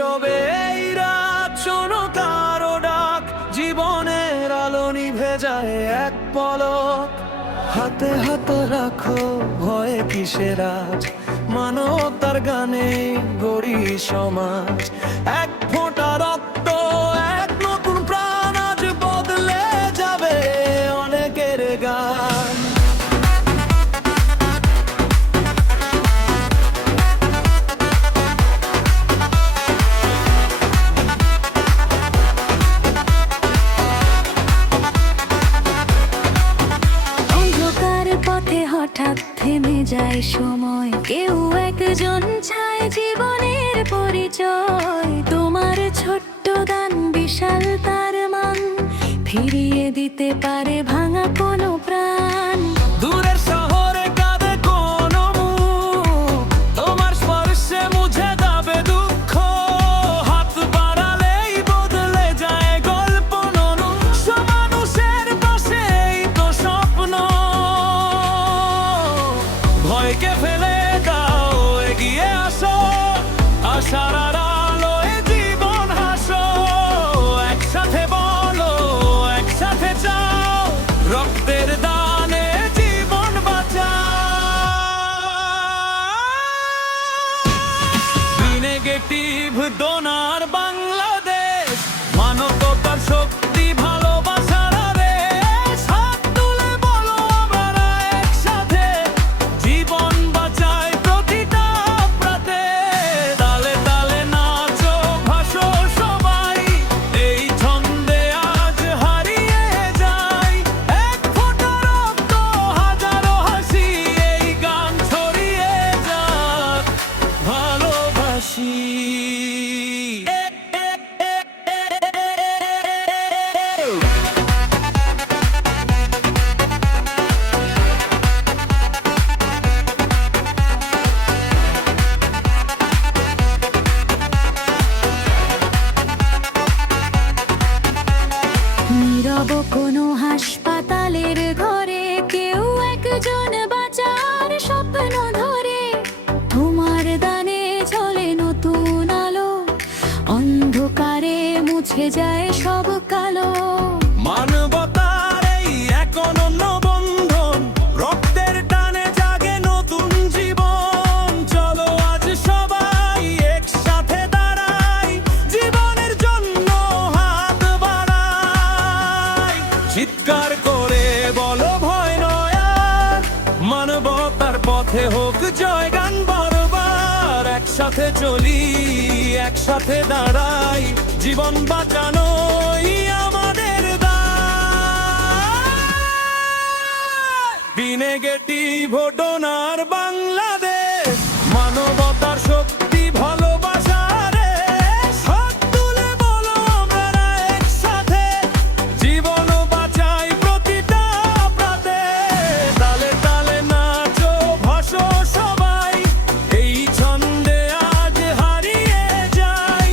নীরবে এই রাত শোনো কারো ডাক, জীবনের আলো নিভে যায় এক পলক। হাতে হাতে রাখো ভয়ে কিসের আজ, মানবতার গানে গড়ি সমাজ। এক ফোঁটা রক্ত, এক নতুন প্রাণ, আজ বদলে যাবে অনেকের গান। হঠাৎ থেমে যায় সময়, কেউ একজন চায় জীবনের পরিচয়। তোমার ছোট্ট দান বিশাল তার মান, ফিরিয়ে দিতে পারে ভাঙা কোনো প্রাণ। দূরের শহরে কাঁদে কোনো মুখ, তোমার স্পর্শে মুছে যাবে দুঃখ। হাত বাড়ালেই বদলে যায় গল্প ননু, মানুষের পাশেই তো স্বপ্ন। ভয়কে ফেলে দাও, এগিয়ে আসো, আশার আলোয় জীবন হাসো। একসাথে বলো, একসাথে চাও, রক্তের দানে জীবন বাঁচাও। নেগেটিভ ডোনার বাংলাদেশ, মানবতার শক্তি ভালোবাসার আবেশ। হাত তুলে বলো আমরা একসাথে, জীবন বাঁচাই প্রতিটা প্রাতে। তালে তালে নাচো, ভাসো সবাই, এই ছন্দে আজ হারিয়ে যাই। এক ফোঁটা রক্ত, হাজারো হাসি, এই গান ছড়িয়ে যাক, ভালোবাসি। নীরব কোনো হাসপাতালের ঘরে, কেউ একজন বাঁচার স্বপ্ন ধরে। তোমার দানে চলে নতুন আলো, অন্ধকারে মুছে যায় সব কালো। মানবতার এই এক অনন্য বন্ধন, রক্তের টানে জাগে নতুন জীবন। চলো আজ সবাই একসাথে দাঁড়াই, জীবনের জন্য হাত বাড়াই। চিৎকার করে বলো ভয় নয় আর, মানবতার পথে হোক জয়গান বারবার। একসাথে চলি, একসাথে দাঁড়াই, জীবন বাঁচানোই আমাদের দায়। নেগেটিভ ডোনার বাংলাদেশ, মানবতার শক্তি ভালোবাসার রেশ। হাত তুলে বলো আমরা একসাথে, জীবন বাঁচাই প্রতিটা প্রাতে। তালে তালে নাচো, ভাসো সবাই, এই ছন্দে আজ হারিয়ে যাই।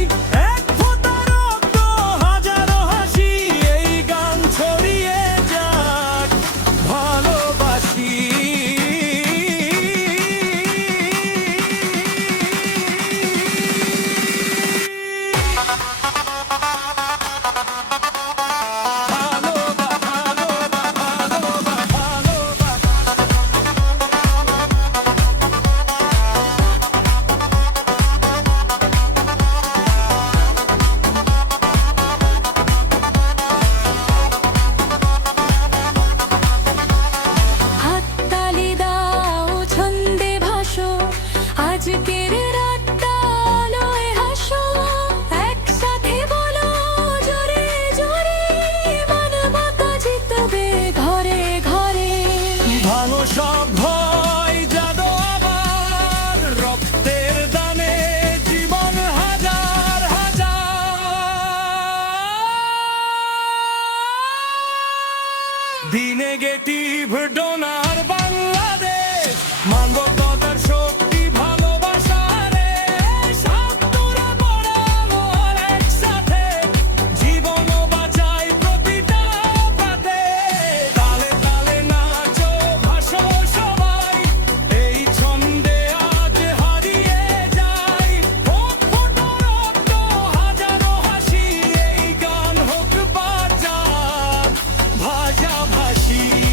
এক ফোঁটা রক্ত, হাজারো হাসি, এই গান ছড়িয়ে যাক, ভালোবাসি। হাততালি দাও, ছন্দে ভাসো, আজকের রাতটা আলোয় হাসো। একসাথে বলো জোরে জোরে, মানবতা জিতবে ঘরে ঘরে। ভালো সব ভয় জাদো আবার, রক্তের দানে জীবন হাজার হাজার। নেগেটিভ ডোনার বাংলাদেশ, মানবতার শক্তি ভালোবাসার রেশ। হাত তুলে বলো আমরা একসাথে, জীবন বাঁচাই প্রতিটা প্রাতে। তালে তালে নাচো, ভাসো সবাই, এই ছন্দে আজ হারিয়ে যাই। এক ফোঁটা রক্ত, ভাষাভাষী